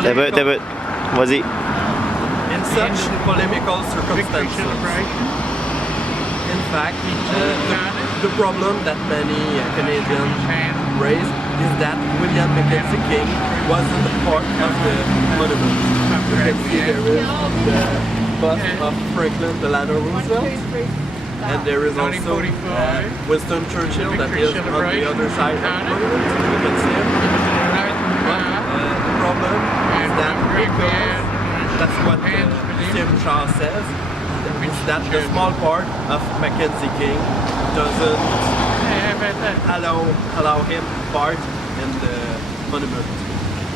David, vas-y. In such polemical circumstances, in fact, the problem that many Canadians raise is that William Mackenzie King wasn't part of the monument. You can see there is the bust of Franklin Delano Roosevelt, and there is also Winston Churchill that is on the other side of the monument. You can see him. But the problem is that because that's what Tim Shaw says, is that the small part of Mackenzie King doesn't allow him part in the monument.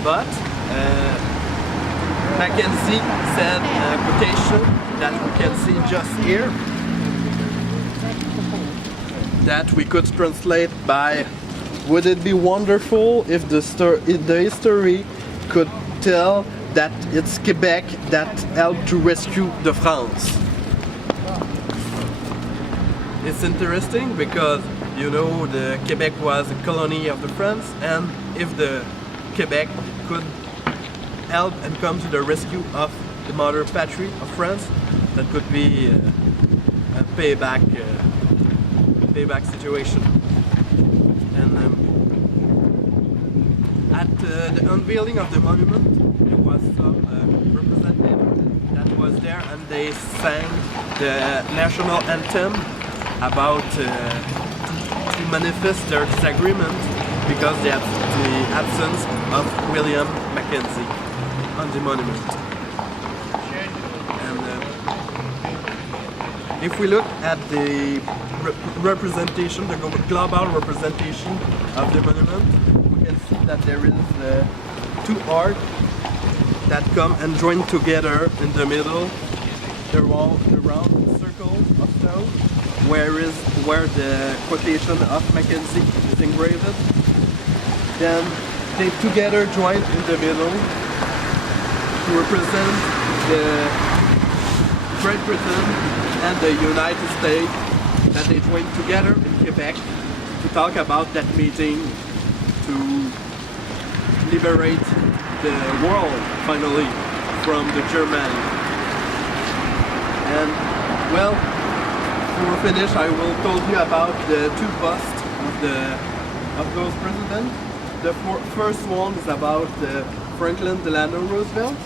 But Mackenzie said a quotation that we can see just here, that we could translate by, would it be wonderful if the history could tell that it's Quebec that helped to rescue the France. It's interesting because, you know, the Quebec was a colony of the France, and if the Quebec could help and come to the rescue of the mother patrie of France, that could be a payback situation. And at the unveiling of the monument, there was some representative that was there, and they sang the national anthem about to manifest their disagreement because they had the absence of William Mackenzie on the monument. And if we look at the representation, the global representation of the monument, we can see that there is two arcs that come and join together in the middle, the round circle of stone, where the quotation of Mackenzie is engraved. Then they together join in the middle to represent the Great Britain and the United States, that they joined together in Quebec to talk about that meeting to liberate the world finally from the Germany. And well, to finish, I will tell you about the two busts of those presidents. The first one is about Franklin Delano Roosevelt.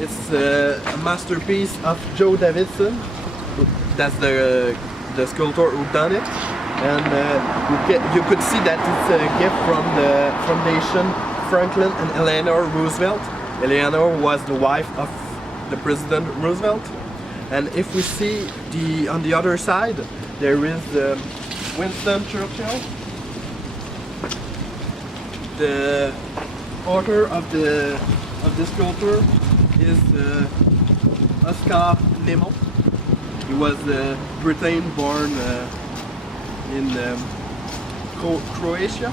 It's a masterpiece of Joe Davidson. That's the sculptor who done it, and you could see that it's a gift from the Foundation Franklin and Eleanor Roosevelt. Eleanor was the wife of the President Roosevelt. And if we see on the other side, there is Winston Churchill. The author of the sculpture is Oscar Lemon. He was Britain born in Croatia,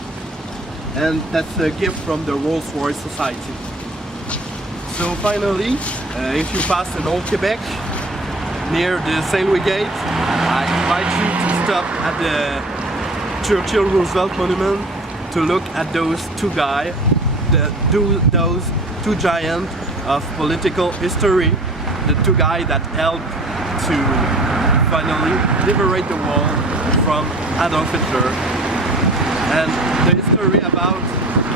and that's a gift from the Rolls-Royce Society. So finally, if you pass in Old Quebec, near the St. Louis Gate, I invite you to stop at the Churchill-Roosevelt Monument to look at those two guys, those two giants of political history, the two guys that helped to finally liberate the world from Adolf Hitler. And the history about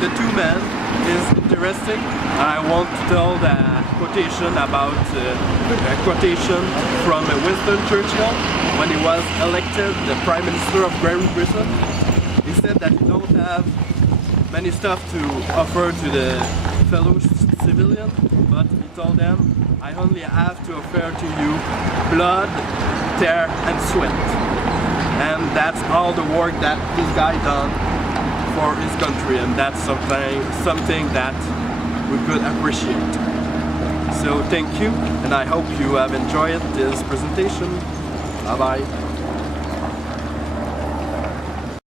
the two men is interesting. I want to tell the quotation about a quotation from Winston Churchill when he was elected the Prime Minister of Great Britain. He said that he don't have many stuff to offer to the fellow civilian, but he told them, I only have to offer to you blood, tear and sweat. And that's all the work that this guy done for his country, and that's something that we could appreciate. So thank you, and I hope you have enjoyed this presentation. Bye bye.